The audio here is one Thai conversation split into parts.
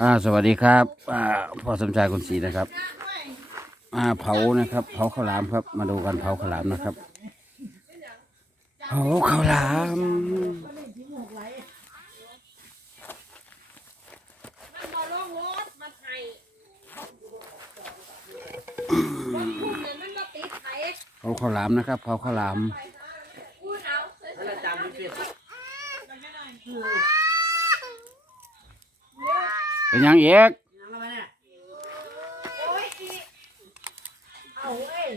อ่าสวัสดีครับอ่าพ่อสมชายคุณศรีนะครับอ่าเผานะครับ เผาข้าวหลามครับ มาดูกันเผาข้าวหลามนะครับ เผาข้าวหลามเผาข้าวหลามนะครับเผาข้าวหลาม เอาเสร็จแล้วเป็นยังเอกโอ้ยอีเอาเว้ย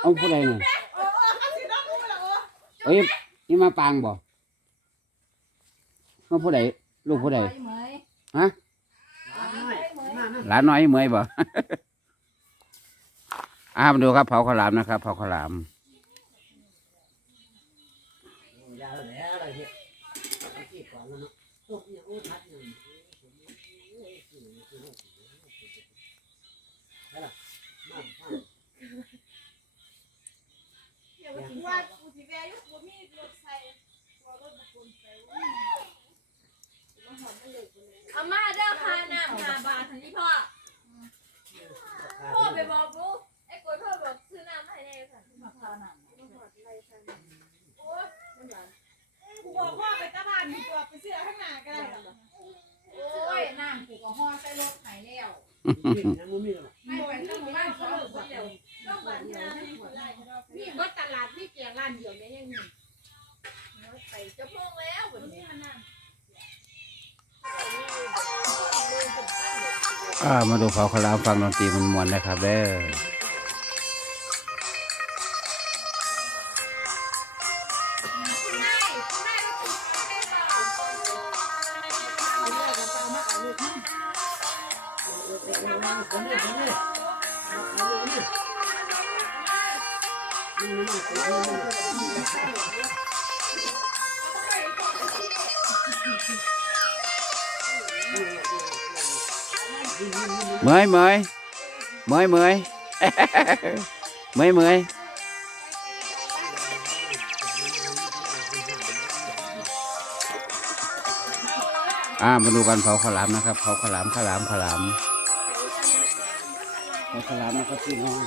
เอาผู้ใดน่ะเอ้ยนี่มาปางบ่มาผู้ใดลูกผู้ใดฮะหลานน้อยเหมยบ่ อ่ามาดูครับเผาข้าวหลามนะครับเผาข้าวหลามว่ากูสิแวอยู่บ่มีรถใส่ว่ารถบ่คนใส่เอามาเด้อค่ะน้ำห้าบาททันทีพ่อพ่อไปบอกลูกไอ้กดพ่อบอกซื้อน้ำให้แน่ค่ะโอ้ย กูบอกว่าไปตลาดดีกว่าไปเสื้อข้างหน้าก็ได้หรอโอ้ยน้ำกูก็ห่อใส่รถไถแล้วไม่ไปต้องบ้านเขาเลยคนเดียวต้องบ้านเดียวนี่ก็ตลาดนี่เกียร้านเดียวเนี่ยยังมีไปจะพงแล้วแบบนี้มันนั่นอ่ามาดูเผาข้าวหลามฟังดนตรีมันมวนนะครับเด้อ เหมยเหมยเหมยเหมยเหมยเหมยอ่ามาดูกันเผาข้าวหลามนะครับเผาข้าวหลามข้าวหลามข้าวหลาม เผาข้าวหลามนะครับพี่น้อง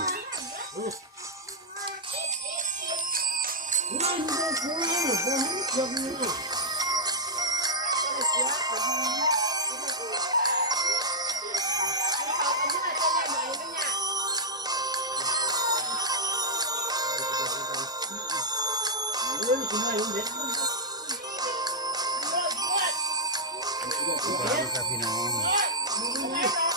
ครับพี่น้อง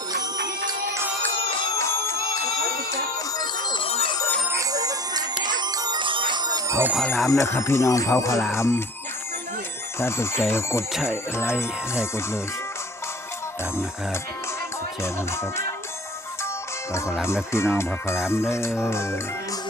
ผาขลามนะครับ พี่น้องเผาข้าลาม ถ้าตกใจกดใช่ไลค์ใช่กดเลย ตามนะครับแชร์นะครับเผาข้าวหลามนะพี่น้องเผาข้าลามเด้อ